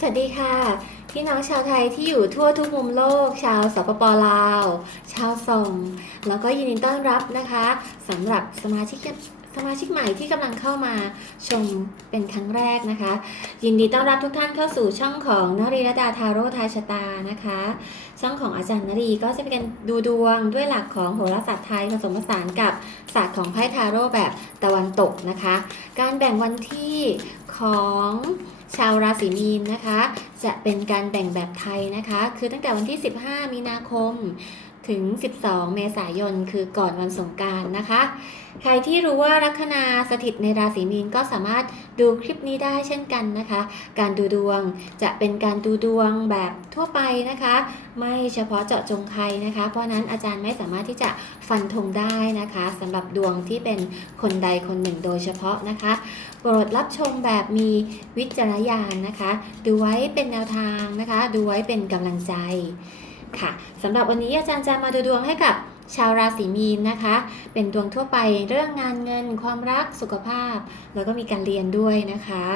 สวัสดีค่ะ พี่น้องชาวไทยที่อยู่ทั่วทุกมุมโลก ชาวสปปลาว ชาวส่งแล้วก็ยินดีต้อนรับนะคะสำหรับสมาชิกสมาชิกใหม่ที่กำลังเข้ามาชมเป็นครั้งแรกนะคะ ยินดีต้อนรับทุกท่านเข้าสู่ช่องของนรีรดาทาโร่ทายชะตานะคะ ช่องของอาจารย์นรีก็จะเป็นการดูดวงด้วยหลักของโหราศาสตร์ไทยผสมผสานกับศาสตร์ของไพ่ทาโร่แบบตะวันตกนะคะ การแบ่งวันที่ของ ชาวราศีมีนนะคะ จะเป็นการแบ่งแบบไทยนะคะ คือตั้งแต่วันที่ 15 มีนาคมถึง 12 เมษายน คือก่อนวันสงการนะคะ ใครที่รู้ว่าลัคนาสถิตในราศีมีนก็สามารถดูคลิปนี้ได้เช่นกันนะคะ การดูดวงจะเป็นการดูดวงแบบทั่วไปนะคะ ไม่เฉพาะเจาะจงใครนะคะ เพราะนั้นอาจารย์ไม่สามารถที่จะฟันธงได้นะคะสำหรับดวงที่เป็นคนใดคนหนึ่งโดยเฉพาะนะคะ โปรดรับชมแบบมีวิจารณญาณนะคะ ดูไว้เป็นแนวทางนะคะ ดูไว้เป็นกำลังใจค่ะสำหรับวันนี้อาจารย์จะมาดูดวงให้กับชาวราศีมีนนะคะ เป็นดวงทั่วไปเรื่องงานเงิน ความรักสุขภาพ แล้วก็มีการเรียนด้วยนะคะ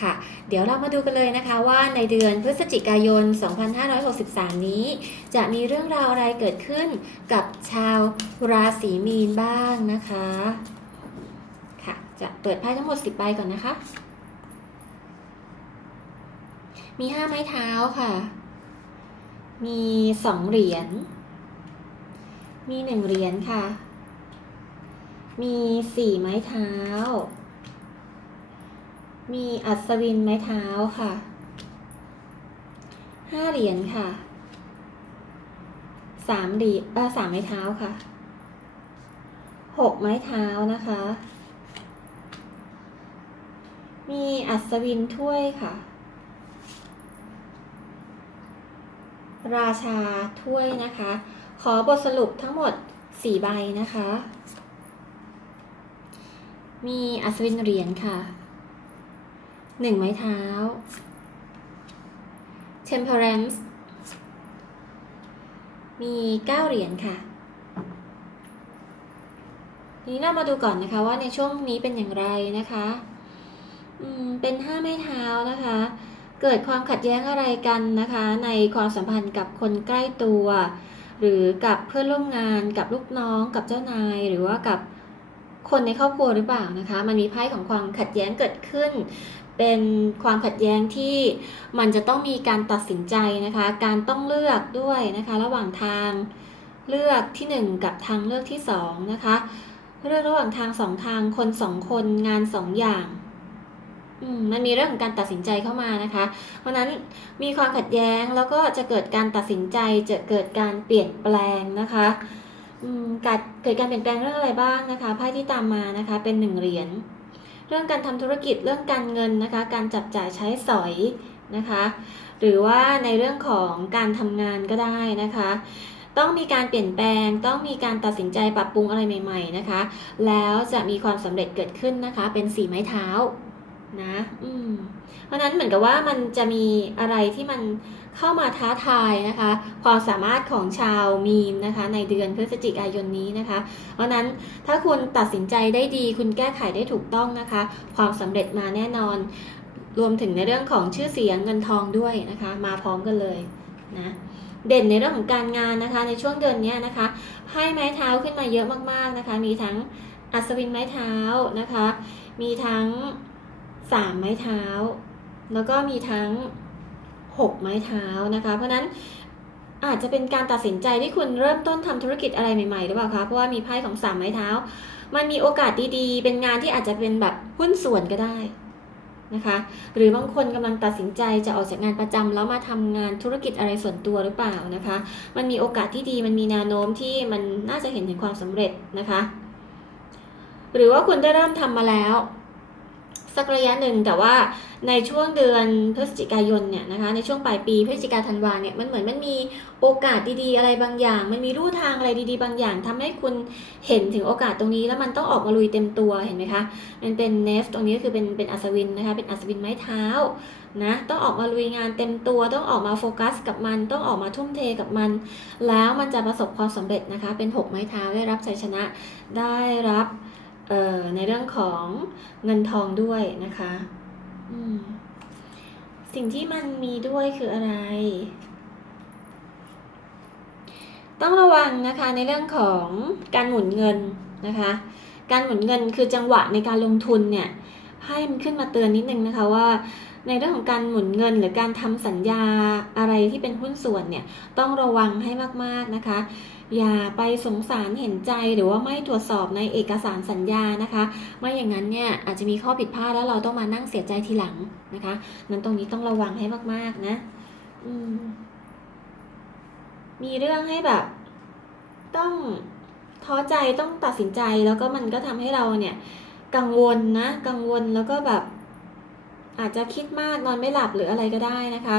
ค่ะ เดี๋ยวเรามาดูกันเลยนะคะว่าในเดือนพฤศจิกายน 2563 นี้ จะมีเรื่องราวอะไรเกิดขึ้นกับชาวราศีมีนบ้างนะคะค่ะ จะเปิดไพ่ทั้งหมด 10ใบก่อนนะคะ มี5ไม้เท้าค่ะ มี2เหรียญ มี1เหรียญค่ะ มี4ไม้เท้า มีอัศวินไม้เท้าค่ะ5เหรียญค่ะสามเหรียญเออสามไม้เท้าค่ะหกไม้เท้านะคะ มีอัศวินถ้วยค่ะ ราชาถ้วยนะคะ ขอบทสรุปทั้งหมดสี่ใบนะคะ มีอัศวินเหรียญค่ะหนึ่งไม้เท้า temperance มีเก้าเหรียญค่ะทีนี้เรามาดูก่อนนะคะว่าในช่วงนี้เป็นอย่างไรนะคะ เป็นห้าไม้เท้านะคะ เกิดความขัดแย้งอะไรกันนะคะ ในความสัมพันธ์กับคนใกล้ตัว หรือกับเพื่อนร่วมงานกับลูกน้อง กับเจ้านาย หรือว่ากับคนในครอบครัวหรือเปล่านะคะ มันมีไพ่ของความขัดแย้งเกิดขึ้น เป็นความขัดแย้งที่มันจะต้องมีการตัดสินใจนะคะ การต้องเลือกด้วยนะคะ ระหว่างทางเลือกที่ 1 กับทางเลือกที่2นะคะเลือกระหว่างทางสองทางคนสองคนงานสองอย่าง มันมีเรื่องของการตัดสินใจเข้ามานะคะ เพราะนั้นมีความขัดแย้งแล้วก็จะเกิดการตัดสินใจจะเกิดการเปลี่ยนแปลงนะคะการเกิดการเปลี่ยนแปลงเรื่องอะไรบ้างนะคะไพ่ที่ตามมานะคะเป็นหนึ่งเหรียญเรื่องการทำธุรกิจเรื่องการเงินนะคะ การจับจ่ายใช้สอยนะคะ หรือว่าในเรื่องของการทำงานก็ได้นะคะ ต้องมีการเปลี่ยนแปลง ต้องมีการตัดสินใจปรับปรุงอะไรใหม่ ๆนะคะ แล้วจะมีความสำเร็จเกิดขึ้นนะคะ เป็นสีไม้เท้า นะ อืม เพราะนั้นเหมือนกับว่ามันจะมีอะไรที่มันเข้ามาท้าทายนะคะ ความสามารถของชาวมีนนะคะ ในเดือนพฤศจิกายนนี้นะคะ เพราะฉะนั้นถ้าคุณตัดสินใจได้ดี คุณแก้ไขได้ถูกต้องนะคะ ความสำเร็จมาแน่นอน รวมถึงในเรื่องของชื่อเสียงเงินทองด้วยนะคะ มาพร้อมกันเลยนะเด่นในเรื่องของการงานนะคะ ในช่วงเดือนนี้นะคะให้ไม้เท้าขึ้นมาเยอะมากๆนะคะ มีทั้งอัศวินไม้เท้านะคะ มีทั้ง สามไม้เท้า แล้วก็มีทั้งหกไม้เท้านะคะ เพราะนั้นอาจจะเป็นการตัดสินใจที่คุณเริ่มต้นทำธุรกิจอะไรใหม่ๆหรือเปล่าคะเพราะว่ามีไพ่ของสามไม้เท้า มันมีโอกาสดีๆ เป็นงานที่อาจจะเป็นแบบหุ้นส่วนก็ได้นะคะ หรือบางคนกำลังตัดสินใจจะออกจากงานประจำแล้วมาทำงานธุรกิจอะไรส่วนตัวหรือเปล่านะคะ มันมีโอกาสที่ดีมันมีแนวโน้มที่มันน่าจะเห็นถึงความสำเร็จนะคะ หรือว่าคุณได้เริ่มทำมาแล้ว สักระยะหนึ่งแต่ว่าในช่วงเดือนพฤศจิกายนเนี่ยนะคะในช่วงปลายปีพฤศจิกาธันวาเนี่ยมันเหมือนมันมีโอกาสดีๆ อะไรบางอย่าง มันมีรูทางอะไรดีๆ บางอย่างทำให้คุณเห็นถึงโอกาสตรงนี้ แล้วมันต้องออกมาลุยเต็มตัวเห็นไหมคะมันเป็นเนฟตรงนี้ก็คือเป็นเป็นอัศวินนะคะเป็นอัศวินไม้เท้านะต้องออกมาลุยงานเต็มตัวต้องออกมาโฟกัสกับมัน ต้องออกมาทุ่มเทกับมัน แล้วมันจะประสบความสำเร็จนะคะเป็นหกไม้เท้าได้รับชัยชนะได้รับ ในเรื่องของเงินทองด้วยนะคะสิ่งที่มันมีด้วยคืออะไร ต้องระวังนะคะในเรื่องของการหมุนเงินนะคะ การหมุนเงินคือจังหวะในการลงทุนเนี่ยให้มันขึ้นมาเตือนนิดนึงนะคะว่าในเรื่องของการหมุนเงินหรือการทำสัญญาอะไรที่เป็นหุ้นส่วนเนี่ยต้องระวังให้มากๆนะคะ อย่าไปสงสารเห็นใจหรือว่าไม่ตรวจสอบในเอกสารสัญญานะคะไม่อย่างนั้นเนี่ยอาจจะมีข้อผิดพลาดแล้วเราต้องมานั่งเสียใจทีหลังนะคะนั้นตรงนี้ต้องระวังให้มากๆนะมมีเรื่องให้แบบ ต้องท้อใจต้องตัดสินใจแล้วก็มันก็ทำให้เราเนี่ย กังวลนะ กังวลแล้วก็แบบ อาจจะคิดมากนอนไม่หลับหรืออะไรก็ได้นะคะ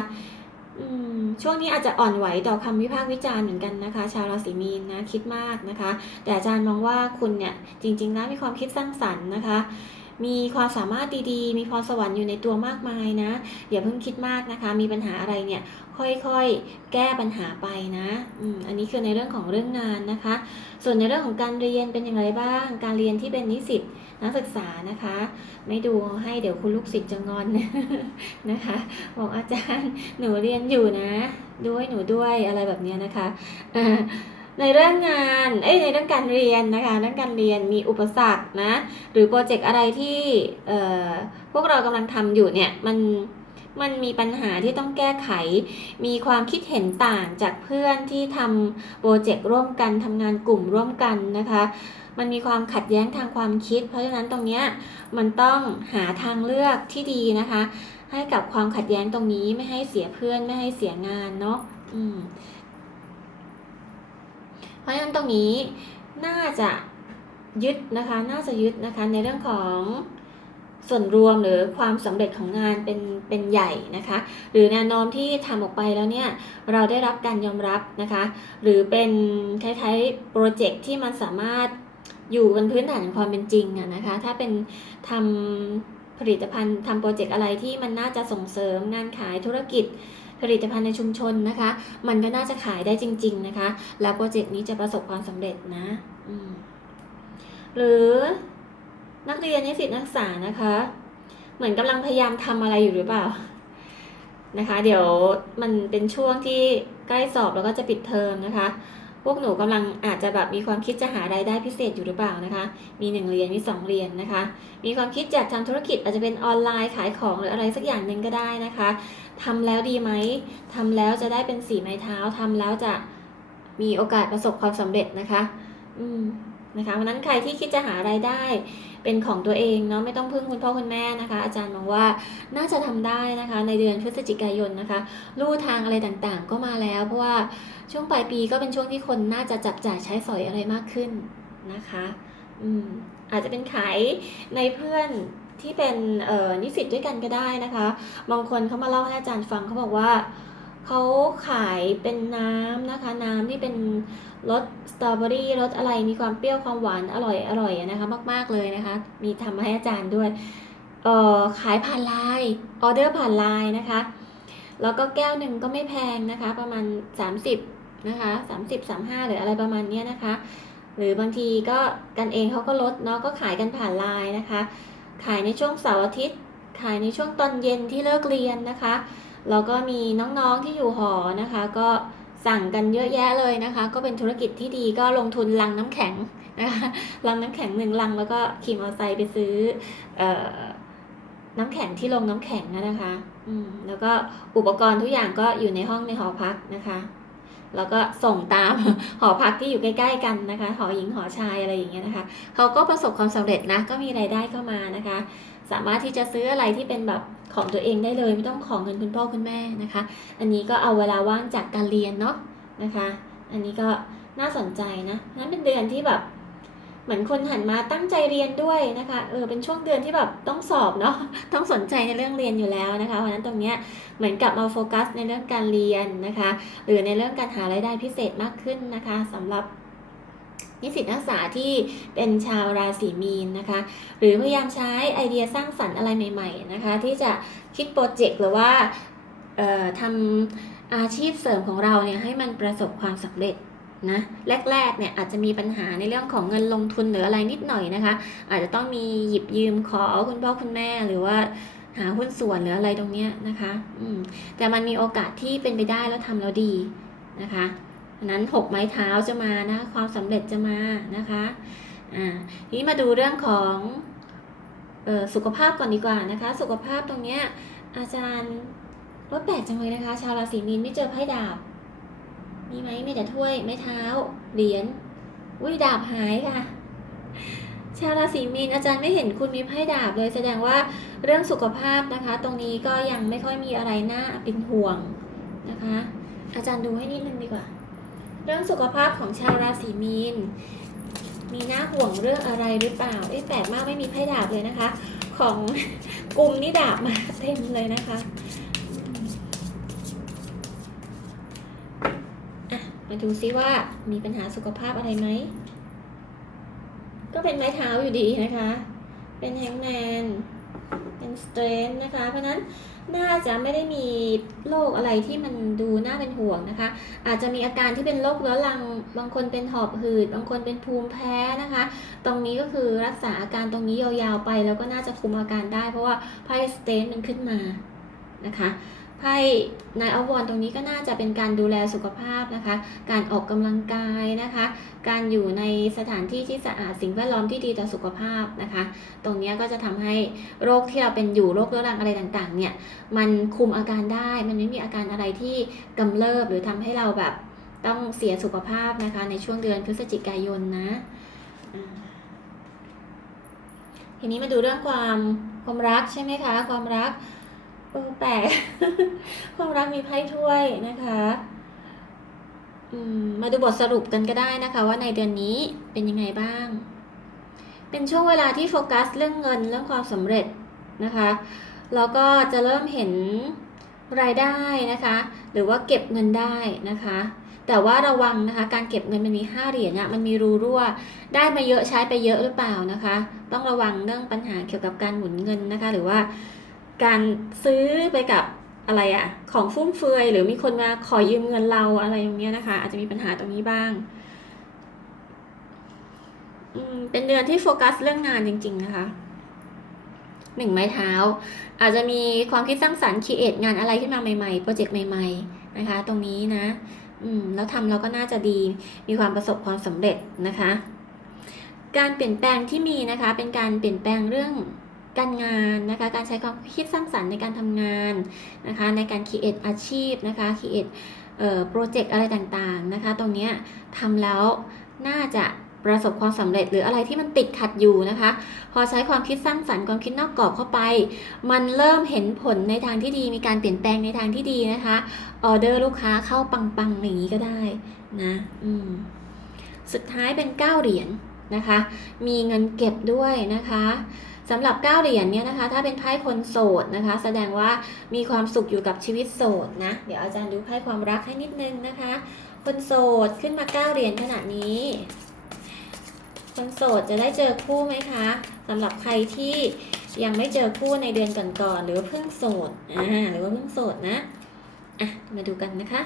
ช่วงนี้อาจจะอ่อนไหวต่อคำวิพากษ์วิจารณ์เหมือนกันนะคะ ชาวราศีมีนนะคิดมากนะคะ แต่อาจารย์มองว่าคุณเนี่ยจริงๆแล้วมีความคิดสร้างสรรค์นะคะ มีความสามารถดีๆ มีพรสวรรค์อยู่ในตัวมากมายนะอย่าเพิ่งคิดมากนะคะ มีปัญหาอะไรเนี่ยค่อยๆ แก้ปัญหาไปนะอืมอันนี้คือในเรื่องของเรื่องงานนะคะ ส่วนในเรื่องของการเรียนเป็นอย่างไรบ้าง การเรียนที่เป็นนิสิต นักศึกษานะคะ ไม่ดูให้เดี๋ยวคุณลูกศิษย์จะงอนนะคะบอกอาจารย์หนูเรียนอยู่นะ ด้วยหนูด้วยอะไรแบบนี้นะคะในเรื่องงานเอ้ยในเรื่องการเรียนนะคะเรื่องการเรียนมีอุปสรรคนะ หรือโปรเจกต์อะไรที่พวกเรากำลังทำอยู่เนี่ยมัน มันมีปัญหาที่ต้องแก้ไข มีความคิดเห็นต่างจากเพื่อนที่ทำโปรเจกต์ร่วมกันทำงานกลุ่มร่วมกันนะคะ มันมีความขัดแย้งทางความคิด เพราะฉะนั้นตรงนี้มันต้องหาทางเลือกที่ดีนะคะ ให้กับความขัดแย้งตรงนี้ไม่ให้เสียเพื่อนไม่ให้เสียงานเนาะอืมเพราะฉะนั้นตรงนี้น่าจะยึดนะคะ น่าจะยึดนะคะในเรื่องของ ส่วนรวมหรือความสำเร็จของงานเป็นเป็นใหญ่นะคะ หรือแนวโน้มที่ทำออกไปแล้วเนี่ยเราได้รับการยอมรับนะคะ หรือเป็นคล้ายๆโปรเจกต์ที่มันสามารถอยู่บนพื้นฐานของความเป็นจริงอะนะคะ ถ้าเป็นทำผลิตภัณฑ์ทำโปรเจกต์อะไรที่มันน่าจะส่งเสริมงานขายธุรกิจ ผลิตภัณฑ์ในชุมชนนะคะ มันก็น่าจะขายได้จริง ๆนะคะ แล้วโปรเจกต์นี้จะประสบความสำเร็จนะหรือ นักเรียนนิสิตนักศึกษานะคะ เหมือนกำลังพยายามทำอะไรอยู่หรือเปล่านะคะ เดี๋ยวมันเป็นช่วงที่ใกล้สอบแล้วก็จะปิดเทอมนะคะ พวกหนูกำลังอาจจะแบบมีความคิดจะหารายได้พิเศษอยู่หรือเปล่านะคะ มีหนึ่งเรียนมีสองเรียนนะคะ มีความคิดอยากทำธุรกิจอาจจะเป็นออนไลน์ขายของหรืออะไรสักอย่างหนึ่งก็ได้นะคะทำแล้วดีไหมทำแล้วจะได้เป็นสีไม้เท้าทำแล้วจะมีโอกาสประสบความสำเร็จนะคะ อืมนะคะวันนั้นใครที่คิดจะหารายได้ เป็นของตัวเองเนาะไม่ต้องพึ่งคุณพ่อคุณแม่นะคะ อาจารย์มองว่าน่าจะทำได้นะคะในเดือนพฤศจิกายนนะคะลู่ทางอะไรต่างๆ ก็มาแล้ว เพราะว่าช่วงปลายปีก็เป็นช่วงที่คนน่าจะจับจ่ายใช้สอยอะไรมากขึ้นนะคะอืมอาจจะเป็นขายในเพื่อนที่เป็นเออนิสิตด้วยกันก็ได้นะคะ บางคนเขามาเล่าให้อาจารย์ฟังเขาบอกว่า เขาขายเป็นน้ำนะคะ น้ำที่เป็นรสสตรอเบอรี่รสอะไรมีความเปรี้ยวความหวานอร่อยอร่อยนะคะมาก ๆเลยนะคะ มีทำมาให้อาจารย์ด้วยเอ่อขายผ่านไลน์ออเดอร์ผ่านไลน์นะคะ แล้วก็แก้วหนึ่งก็ไม่แพงนะคะ ประมาณ 30นะคะ30 35หรืออะไรประมาณเนี้ยนะคะ หรือบางทีก็กันเองเขาก็ลดเนาะก็ขายกันผ่านไลน์นะคะ ขายในช่วงเสาร์อาทิตย์ ขายในช่วงตอนเย็นที่เลิกเรียนนะคะ แล้วก็มีน้องๆที่อยู่หอนะคะ ก็สั่งกันเยอะแยะเลยนะคะ ก็เป็นธุรกิจที่ดีก็ลงทุนลังน้ำแข็งนะคะลังน้ำแข็งหนึ่งลังแล้วก็ขี่มอเตอร์ไซค์ไปซื้อน้ำแข็งที่ลงน้ำแข็งนะคะ อืมแล้วก็อุปกรณ์ทุกอย่างก็อยู่ในห้องในหอพักนะคะ แล้วก็ส่งตามหอพักที่อยู่ใกล้ ๆ กันนะคะ หอหญิงหอชายอะไรอย่างเงี้ยนะคะ เขาก็ประสบความสำเร็จนะ ก็มีรายได้เข้ามานะคะ สามารถที่จะซื้ออะไรที่เป็นแบบของตัวเองได้เลย ไม่ต้องของเงินคุณพ่อคุณแม่นะคะ อันนี้ก็เอาเวลาว่างจากการเรียนเนาะนะคะ อันนี้ก็น่าสนใจนะนั้นเป็นเดือนที่แบบเหมือนคนหันมาตั้งใจเรียนด้วยนะคะเออเป็นช่วงเดือนที่แบบต้องสอบเนาะต้องสนใจในเรื่องเรียนอยู่แล้วนะคะเพราะนั้นตรงเนี้ยเหมือนกลับมาโฟกัสในเรื่องการเรียนนะคะ หรือในเรื่องการหารายได้พิเศษมากขึ้นนะคะสำหรับ นิสิตนักศึกษาที่เป็นชาวราศีมีนนะคะ หรือพยายามใช้ไอเดียสร้างสรรค์อะไรใหม่ ๆ นะคะ ที่จะคิดโปรเจกต์หรือว่าเอ่อทำอาชีพเสริมของเราเนี่ยให้มันประสบความสำเร็จนะแรกๆเนี่ยอาจจะมีปัญหาในเรื่องของเงินลงทุนหรืออะไรนิดหน่อยนะคะ อาจจะต้องมีหยิบยืมขอคุณพ่อคุณแม่หรือว่าหาหุ้นส่วนหรืออะไรตรงเนี้ยนะคะ อืมแต่มันมีโอกาสที่เป็นไปได้แล้วทำแล้วดีนะคะ นั้นหกไม้เท้าจะมานะความสำเร็จจะมานะคะอ่าทีนี้มาดูเรื่องของออสุขภาพก่อนดีกว่านะคะ สุขภาพตรงเนี้ยอาจารย์ว่าแปลกจังเลยนะคะ ชาวราศีมีนไม่เจอไพ่ดาบ มีไหมมีแต่ถ้วย ไม้เท้า เหรียญอุ้ยดาบหายค่ะ ชาวราศีมีนอาจารย์ไม่เห็นคุณมีไพ่ดาบเลย แสดงว่าเรื่องสุขภาพนะคะ ตรงนี้ก็ยังไม่ค่อยมีอะไรน่าเป็นห่วงนะคะ อาจารย์ดูให้นิดนึงดีกว่า เรื่องสุขภาพของชาวราศีมีน มีน่าห่วงเรื่องอะไรหรือเปล่า เอ๊ะแปลกมากไม่มีไพ่ดาบเลยนะคะ ของกลุ่มนี่ดาบมาเต็มเลยนะคะมาดูซิว่ามีปัญหาสุขภาพอะไรไหม ก็เป็นไม้เท้าอยู่ดีนะคะ เป็นแฮงแมน เป็นสเตรนนะคะ เพราะฉะนั้น น่าจะไม่ได้มีโรคอะไรที่มันดูน่าเป็นห่วงนะคะ อาจจะมีอาการที่เป็นโรคเรื้อรัง บางคนเป็นหอบหืด บางคนเป็นภูมิแพ้นะคะ ตรงนี้ก็คือรักษาอาการตรงนี้ยาวๆไป แล้วก็น่าจะคุมอาการได้ เพราะว่าไพสเตนมันขึ้นมานะคะ ไพ่นายอวอนตรงนี้ก็น่าจะเป็นการดูแลสุขภาพนะคะ การออกกำลังกายนะคะ การอยู่ในสถานที่ที่สะอาดสิ่งแวดล้อมที่ดีต่อสุขภาพนะคะ ตรงนี้ก็จะทำให้โรคที่เราเป็นอยู่โรคเรื้อรังอะไรต่างๆ เนี่ยมันคุมอาการได้มันไม่มีอาการอะไรที่กำเริบหรือทำให้เราแบบต้องเสียสุขภาพนะคะ ในช่วงเดือนพฤศจิกายนนะทีนี้มาดูเรื่องความความรักใช่ไหมคะ ความรัก เออแปลกความรักมีไพ่ถ้วยนะคะมมาดูบทสรุปกันก็ได้นะคะ ว่าในเดือนนี้เป็นยังไงบ้าง เป็นช่วงเวลาที่โฟกัสเรื่องเงินเรื่องความสำเร็จนะคะ แล้วก็จะเริ่มเห็นรายได้นะคะ หรือว่าเก็บเงินได้นะคะ แต่ว่าระวังนะคะการเก็บเงินมันมี5เหรียญอะมันมีรูรั่ว ได้มาเยอะใช้ไปเยอะหรือเปล่านะคะ ต้องระวังเรื่องปัญหาเกี่ยวกับการหมุนเงินนะคะ หรือว่า การซื้อไปกับอะไรอะของฟุ่มเฟือยหรือมีคนมาขอยืมเงินเราอะไรอย่างเงี้ยนะคะ อาจจะมีปัญหาตรงนี้บ้างอืมเป็นเดือนที่โฟกัสเรื่องงานจริง ๆ นะคะหนึ่งไม้เท้า อาจจะมีความคิดสร้างสรรค์คิดเอทงานอะไรขึ้นมาใหม่ๆโปรเจกต์ใหม่ ๆ นะคะ ตรงนี้นะอืมแล้วทำเราก็น่าจะดีมีความประสบความสำเร็จนะคะ การเปลี่ยนแปลงที่มีนะคะ เป็นการเปลี่ยนแปลงเรื่อง การงานนะคะการใช้ความคิดสร้างสรรค์ในการทำงานนะคะในการคิดเอทอาชีพนะคะคิดเอ่อโปรเจกต์อะไรต่างๆนะคะตรงนี้ทำแล้วน่าจะประสบความสำเร็จหรืออะไรที่มันติดขัดอยู่นะคะ พอใช้ความคิดสร้างสรรค์ความคิดนอกกรอบเข้าไป มันเริ่มเห็นผลในทางที่ดี มีการเปลี่ยนแปลงในทางที่ดีนะคะออเดอร์ลูกค้าเข้าปังๆอย่างนี้ก็ได้นะอืมสุดท้ายเป็น 9 เหรียญนะคะ มีเงินเก็บด้วยนะคะ สำหรับ9เหรียญเนี่ยนะคะ ถ้าเป็นไพ่คนโสดนะคะ แสดงว่ามีความสุขอยู่กับชีวิตโสดนะ เดี๋ยวอาจารย์ดูไพ่ความรักให้นิดนึงนะคะ คนโสดขึ้นมา9เหรียญขนาดนี้ คนโสดจะได้เจอคู่ไหมคะสำหรับใครที่ยังไม่เจอคู่ในเดือนก่อนๆหรือเพิ่งโสดอ่าหรือว่าเพิ่งโสดนะอะมาดูกันนะคะ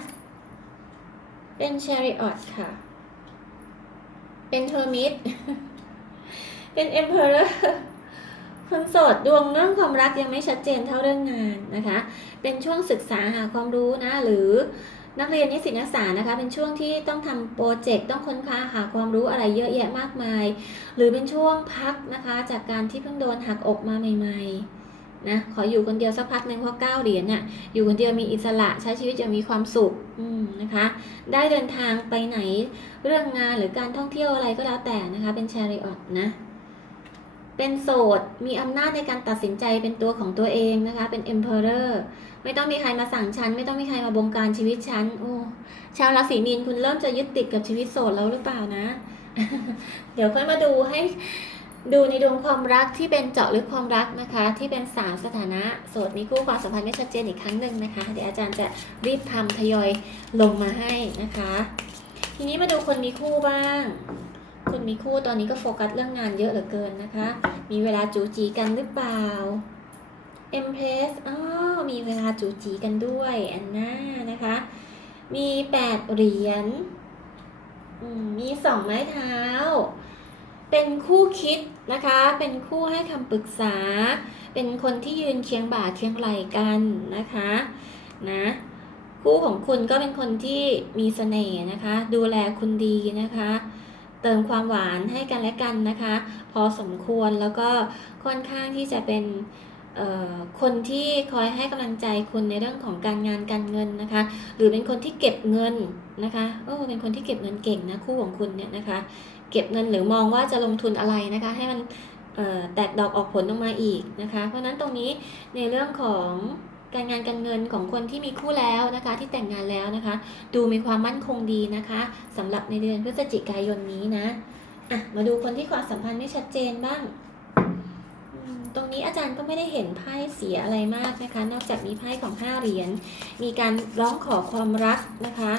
เป็น chariot ค่ะ เป็น hermit เป็น emperor คนโสดดวงเรื่องความรักยังไม่ชัดเจนเท่าเรื่องงานนะคะ เป็นช่วงศึกษาหาความรู้นะ หรือนักเรียนนิสิตนักศึกษานะคะ เป็นช่วงที่ต้องทำโปรเจกต์ต้องค้นคว้าหาความรู้อะไรเยอะแยะมากมาย หรือเป็นช่วงพักนะคะ จากการที่เพิ่งโดนหักอกมาใหม่ ๆ นะขออยู่คนเดียวสักพักหนึ่งเพราะเก้าเหรียญเนี่ยอยู่คนเดียวมีอิสระใช้ชีวิตอย่างมีความสุขนะคะ ได้เดินทางไปไหนเรื่องงานหรือการท่องเที่ยวอะไรก็แล้วแต่นะคะ เป็น chariot นะ เป็นโสด มีอำนาจในการตัดสินใจเป็นตัวของตัวเองนะคะ เป็น emperor ไม่ต้องมีใครมาสั่งฉัน ไม่ต้องมีใครมาบงการชีวิตฉัน โอ้ ชาวราศีมีนคุณเริ่มจะยึดติดกับชีวิตโสดแล้วหรือเปล่านะ เดี๋ยวค่อยมาดูให้ดูในดวงความรักที่เป็นเจาะลึกความรักนะคะ ที่เป็นสามสถานะโสดมีคู่ความสัมพันธ์ไม่ชัดเจนอีกครั้งหนึ่งนะคะ เดี๋ยวอาจารย์จะรีบทำทยอยลงมาให้นะคะ ทีนี้มาดูคนมีคู่บ้าง คนมีคู่ตอนนี้ก็โฟกัสเรื่องงานเยอะเหลือเกินนะคะ มีเวลาจูจีกันหรือเปล่า e m p r e s s อ๋อมีเวลาจูจีกันด้วยอันน่านะคะ มีแปดเหรียญมีสองไม้เท้า เป็นคู่คิดนะคะ เป็นคู่ให้คำปรึกษา เป็นคนที่ยืนเคียงบ่าเคียงไหล่กันนะคะนะคู่ของคุณก็เป็นคนที่มีเสน่ห์นะคะ ดูแลคุณดีนะคะ เติมความหวานให้กันและกันนะคะ พอสมควรแล้วก็ค่อนข้างที่จะเป็นคนที่คอยให้กำลังใจคุณในเรื่องของการงานการเงินนะคะ หรือเป็นคนที่เก็บเงินนะคะโอ้เป็นคนที่เก็บเงินเก่งนะคู่ของคุณเนี่ยนะคะ เก็บเงินหรือมองว่าจะลงทุนอะไรนะคะ ให้มันแตกดอกออกผลออกมาอีกนะคะ เพราะนั้นตรงนี้ในเรื่องของ การงานการเงินของคนที่มีคู่แล้วนะคะ ที่แต่งงานแล้วนะคะ ดูมีความมั่นคงดีนะคะสำหรับในเดือนพฤศจิกายนนี้นะอะมาดูคนที่ความสัมพันธ์ไม่ชัดเจนบ้าง ตรงนี้อาจารย์ก็ไม่ได้เห็นไพ่เสียอะไรมากนะคะ นอกจากมีไพ่ของห้าเหรียญมีการร้องขอความรักนะคะ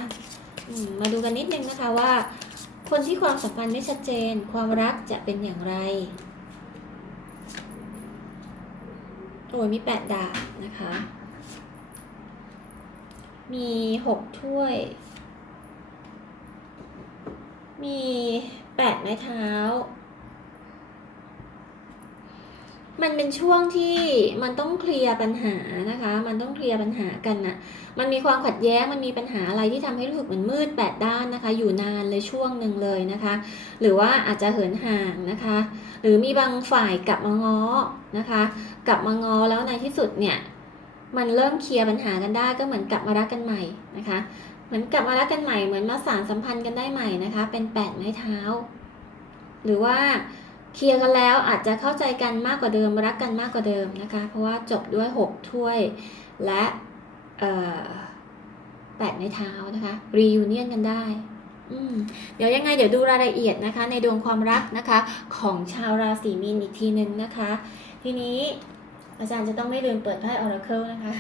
มาดูกันนิดนึงนะคะว่า คนที่ความสัมพันธ์ไม่ชัดเจน ความรักจะเป็นอย่างไรโอ้ยมีแปดดาบนะคะ มีหกถ้วย มีแปดไม้เท้า มันเป็นช่วงที่มันต้องเคลียร์ปัญหานะคะ มันต้องเคลียร์ปัญหากันน่ะ มันมีความขัดแย้ง มันมีปัญหาอะไรที่ทำให้รู้สึกเหมือนมืดแปดด้านนะคะ อยู่นานเลยช่วงหนึ่งเลยนะคะ หรือว่าอาจจะเหินห่างนะคะ หรือมีบางฝ่ายกลับมาง้อนะคะ กลับมาง้อแล้วในที่สุดเนี่ย มันเริ่มเคลียร์ปัญหากันได้ก็เหมือนกลับมารักกันใหม่นะคะ เหมือนกลับมารักกันใหม่เหมือนมาสานสัมพันธ์กันได้ใหม่นะคะ เป็นแปดไม้เท้า หรือว่าเคลียร์กันแล้วอาจจะเข้าใจกันมากกว่าเดิมรักกันมากกว่าเดิมนะคะ เพราะว่าจบด้วยหกถ้วย และแปดไม้เท้านะคะรียูเนียนกันได้เดี๋ยวยังไงเดี๋ยวดูรายละเอียดนะคะ ในดวงความรักนะคะ ของชาวราศีมีนอีกทีนึงนะคะ ทีนี้ อาจารย์จะต้องไม่ลืมเปิดไพ่ Oracle นะคะ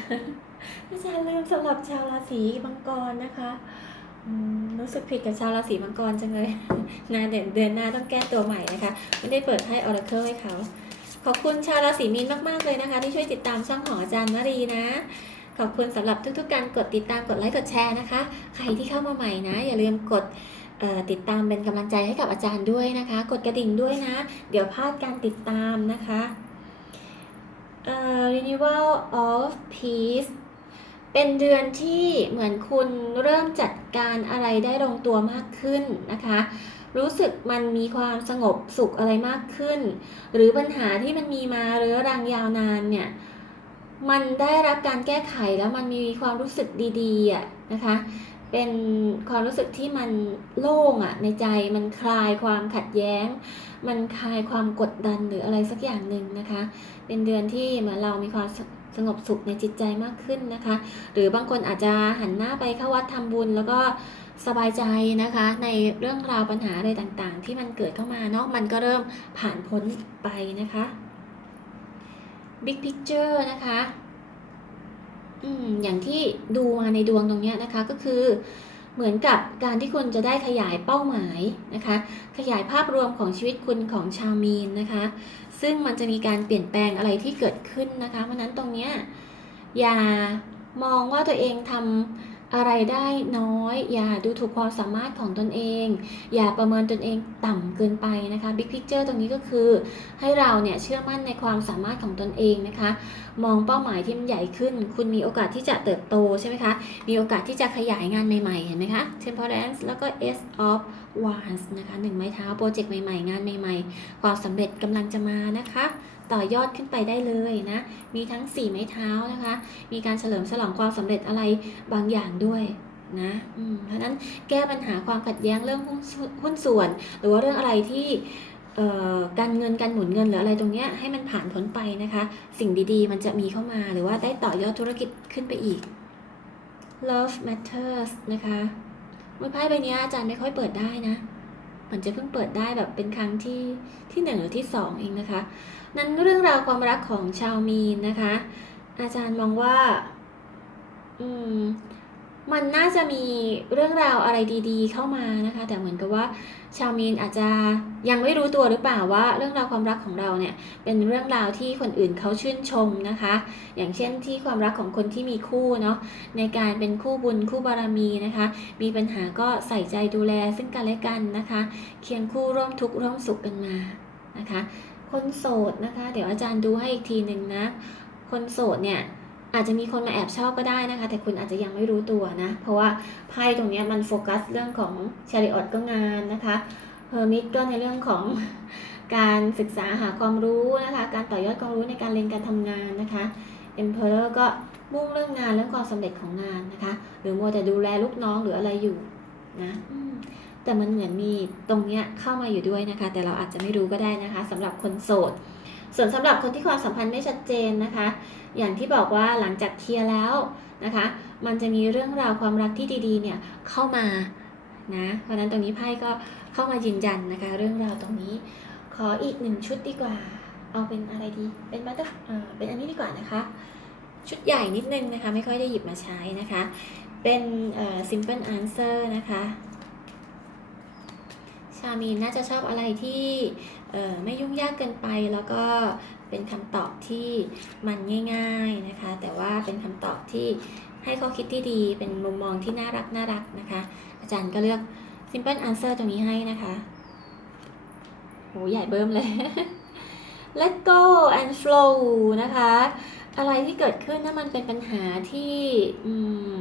อาจารย์ลืมสำหรับชาวราศีมังกรนะคะรู้สึกผิดกับชาวราศีมังกรจังเลยนาเดือนเดือนหน้าต้องแก้ตัวใหม่นะคะ ไม่ได้เปิดไพ่ Oracle ให้เขา ขอบคุณชาวราศีมีนมากๆเลยนะคะ ที่ช่วยติดตามช่องของอาจารย์วรีนะขอบคุณสำหรับทุกๆ การกดติดตามกดไลค์กดแชร์นะคะ ใครที่เข้ามาใหม่นะ อย่าลืมกดติดตามเป็นกำลังใจให้กับอาจารย์ด้วยนะคะ กดกระดิ่งด้วยนะ เดี๋ยวพลาดการติดตามนะคะ Renewal of Peace เป็นเดือนที่เหมือนคุณเริ่มจัดการอะไรได้ลงตัวมากขึ้นนะคะ รู้สึกมันมีความสงบสุขอะไรมากขึ้น หรือปัญหาที่มันมีมาเรื้อรังยาวนานเนี่ยมันได้รับการแก้ไขแล้วมันมีความรู้สึกดีๆอะนะคะ เป็นความรู้สึกที่มันโล่งอะในใจมันคลายความขัดแย้ง มันคลายความกดดันหรืออะไรสักอย่างหนึ่งนะคะ เป็นเดือนที่เหมือนเรามีความสงบสุขในจิตใจมากขึ้นนะคะ หรือบางคนอาจจะหันหน้าไปเข้าวัดทำบุญ แล้วก็สบายใจนะคะ ในเรื่องราวปัญหาอะไรต่างๆ ที่มันเกิดเข้ามาเนาะมันก็เริ่มผ่านพ้นไปนะคะ Big Picture นะคะ อืมอย่างที่ดูมาในดวงตรงนี้นะคะก็คือ เหมือนกับการที่คุณจะได้ขยายเป้าหมายนะคะ ขยายภาพรวมของชีวิตคุณของชาวมีนนะคะ ซึ่งมันจะมีการเปลี่ยนแปลงอะไรที่เกิดขึ้นนะคะเพราะนั้นตรงนี้อย่ามองว่าตัวเองทำ อะไรได้น้อย อย่าดูถูกความสามารถของตนเอง อย่าประเมินตนเองต่ำเกินไปนะคะ Big Picture ตรงนี้ก็คือ ให้เราเนี่ยเชื่อมั่นในความสามารถของตนเองนะคะ มองเป้าหมายที่มันใหญ่ขึ้น คุณมีโอกาสที่จะเติบโตใช่ไหมคะ มีโอกาสที่จะขยายงานใหม่ ๆ เห็นไหมคะ Temperance แล้วก็ S of Wands นะคะหนึ่งไม้เท้าโปรเจกต์ใหม่ๆ งานใหม่ ๆ ความสำเร็จกำลังจะมานะคะ ต่อยอดขึ้นไปได้เลยนะ มีทั้ง4ไม้เท้านะคะ มีการเฉลิมฉลองความสำเร็จอะไรบางอย่างด้วยนะเพราะนั้นแก้ปัญหาความขัดแย้งเรื่องหุ้นส่วนหุ้นส่วนหรือว่าเรื่องอะไรที่การเงินการหมุนเงินหรืออะไรตรงเนี้ยให้มันผ่านพ้นไปนะคะ สิ่งดีๆ มันจะมีเข้ามาหรือว่าได้ต่อยอดธุรกิจขึ้นไปอีก Love Matters นะคะเมื่อไพ่ใบนี้อาจารย์ไม่ค่อยเปิดได้นะ มันจะเพิ่งเปิดได้แบบเป็นครั้งที่ที่หนึ่งหรือที่สองเองนะคะ นั้นเรื่องราวความรักของชาวมีนนะคะ อาจารย์มองว่า อืม มันน่าจะมีเรื่องราวอะไรดีๆ เข้ามานะคะ แต่เหมือนกับว่าชาวมีนอาจจะยังไม่รู้ตัวหรือเปล่าว่าเรื่องราวความรักของเราเนี่ยเป็นเรื่องราวที่คนอื่นเขาชื่นชมนะคะ อย่างเช่นที่ความรักของคนที่มีคู่เนาะในการเป็นคู่บุญคู่บารมีนะคะ มีปัญหาก็ใส่ใจดูแลซึ่งกันและกันนะคะ เคียงคู่ร่วมทุกข์ร่วมสุขกันมานะคะ คนโสดนะคะ เดี๋ยวอาจารย์ดูให้อีกทีหนึ่งนะ คนโสดเนี่ย อาจจะมีคนมาแอบชอบก็ได้นะคะ แต่คุณอาจจะยังไม่รู้ตัวนะ เพราะว่าไพ่ตรงนี้มันโฟกัสเรื่องของชาริออตก็งานนะคะเฮอร์มิตก็ในเรื่องของการศึกษาหาความรู้นะคะ การต่อยอดความรู้ในการเรียนการทำงานนะคะ Emperor ก็มุ่งเรื่องงานเรื่องความสำเร็จของงานนะคะ หรือมัวแต่ดูแลลูกน้องหรืออะไรอยู่นะแต่มันเหมือนมีตรงเนี้ยเข้ามาอยู่ด้วยนะคะ แต่เราอาจจะไม่รู้ก็ได้นะคะสำหรับคนโสด ส่วนสำหรับคนที่ความสัมพันธ์ไม่ชัดเจนนะคะ อย่างที่บอกว่าหลังจากเคลียร์แล้วนะคะ มันจะมีเรื่องราวความรักที่ดีๆเนี่ยเข้ามานะ เพราะนั้นตรงนี้ไพ่ก็เข้ามายืนยันนะคะ เรื่องราวตรงนี้ ขออีกหนึ่งชุดดีกว่า เอาเป็นอะไรดี เป็นบัตเตอร์เอ่อเป็นอันนี้ดีกว่านะคะ ชุดใหญ่นิดนึงนะคะ ไม่ค่อยได้หยิบมาใช้นะคะ เป็นเอ่อ simple answer นะคะ ชามีนน่าจะชอบอะไรที่ ไม่ยุ่งยากเกินไปแล้วก็เป็นคำตอบที่มันง่ายๆนะคะ แต่ว่าเป็นคำตอบที่ให้ข้อคิดที่ดีเป็นมุมมองที่น่ารักน่ารักนะคะ อาจารย์ก็เลือก simple answer ตรงนี้ให้นะคะโหใหญ่เบิ่มเลย let go and flow นะคะ อะไรที่เกิดขึ้นถ้ามันเป็นปัญหาที่อืม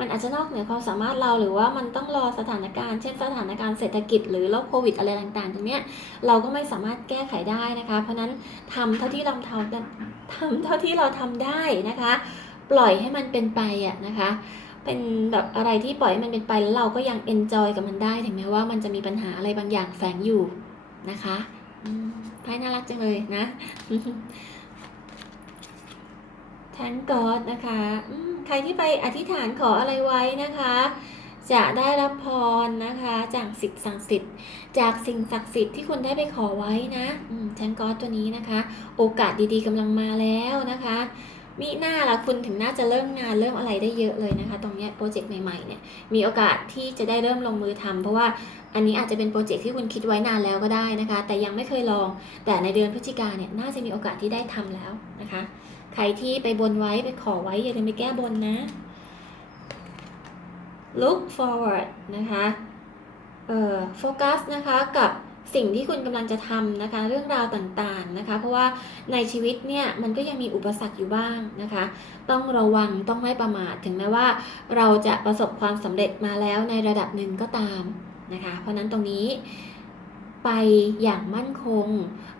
มันอาจจะนอกเหนือความสามารถเราหรือว่ามันต้องรอสถานการณ์เช่นสถานการณ์เศรษฐกิจหรือโรคโควิดอะไรต่างๆตรงเนี้ยเราก็ไม่สามารถแก้ไขได้นะคะ เพราะนั้นทำเท่าที่เราทำทำเท่าที่เราทำได้นะคะ ปล่อยให้มันเป็นไปอะนะคะเป็นแบบอะไรที่ปล่อยให้มันเป็นไปแล้วเราก็ยังเอนจอยกับมันได้ถึงแม้ว่ามันจะมีปัญหาอะไรบางอย่างแฝงอยู่นะคะไพ่น่ารักจังเลยนะ ทั้งกอดนะคะใครที่ไปอธิษฐานขออะไรไว้นะคะ จะได้รับพรนะคะ จากสิ่งศักดิ์สิทธิ์ จากสิ่งศักดิ์สิทธิ์ที่คุณได้ไปขอไว้นะทั้งกอสตัวนี้นะคะ โอกาสดีๆกำลังมาแล้วนะคะ มีหน้าละคุณถึงน่าจะเริ่มงานเริ่มอะไรได้เยอะเลยนะคะ ตรงนี้โปรเจกต์ใหม่ๆเนี่ยมีโอกาสที่จะได้เริ่มลงมือทำเพราะว่าอันนี้อาจจะเป็นโปรเจกต์ที่คุณคิดไว้นานแล้วก็ได้นะคะ แต่ยังไม่เคยลอง แต่ในเดือนพฤศจิกาเนี่ยน่าจะมีโอกาสที่ได้ทำแล้วนะคะ ใครที่ไปบนไว้ไปขอไว้อย่าลืมไปแก้บนนะ look forward นะคะเอ่อโฟกัสนะคะกับ สิ่งที่คุณกำลังจะทำนะคะ เรื่องราวต่างๆนะคะ เพราะว่าในชีวิตเนี่ยมันก็ยังมีอุปสรรคอยู่บ้างนะคะ ต้องระวังต้องไม่ประมาทถึงแม้ว่า เราจะประสบความสำเร็จมาแล้วในระดับหนึ่งก็ตามนะคะ เพราะนั้นตรงนี้ไปอย่างมั่นคง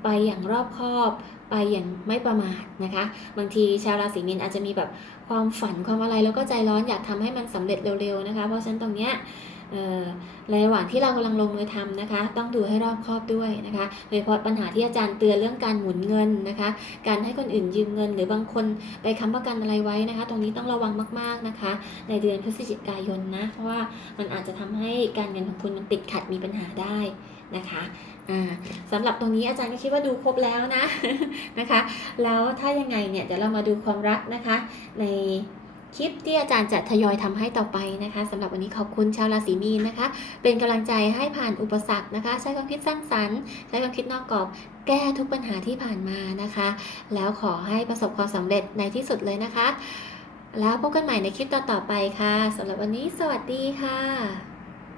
ไปอย่างรอบคอบ ไปอย่างไม่ประมาทนะคะ บางทีชาวราศีมีนอาจจะมีแบบความฝันความอะไรแล้วก็ใจร้อนอยากทำให้มันสำเร็จเร็วๆนะคะ เพราะฉะนั้นตรงเนี้ย ในระหว่างที่เรากำลังลงมือทำนะคะ ต้องดูให้รอบคอบด้วยนะคะโดยเฉพาะปัญหาที่อาจารย์เตือนเรื่องการหมุนเงินนะคะ การให้คนอื่นยืมเงิน หรือบางคนไปค้ำประกันอะไรไว้นะคะ ตรงนี้ต้องระวังมากๆนะคะ ในเดือนพฤศจิกายนนะเพราะว่ามันอาจจะทำให้การเงินของคุณมันติดขัดมีปัญหาได้นะคะสำหรับตรงนี้อาจารย์ก็คิดว่าดูครบแล้วนะนะคะ แล้วถ้ายังไงเนี่ยเดี๋ยวเรามาดูความรักนะคะ ใน คลิปที่อาจารย์จะทยอยทำให้ต่อไปนะคะสำหรับวันนี้ขอบคุณชาวราศีมีนนะคะ เป็นกำลังใจให้ผ่านอุปสรรคนะคะ ใช้ความคิดสร้างสรรค์ ใช้ความคิดนอกกรอบ แก้ทุกปัญหาที่ผ่านมานะคะ แล้วขอให้ประสบความสำเร็จในที่สุดเลยนะคะ แล้วพบกันใหม่ในคลิปต่อๆไปค่ะสำหรับวันนี้สวัสดีค่ะ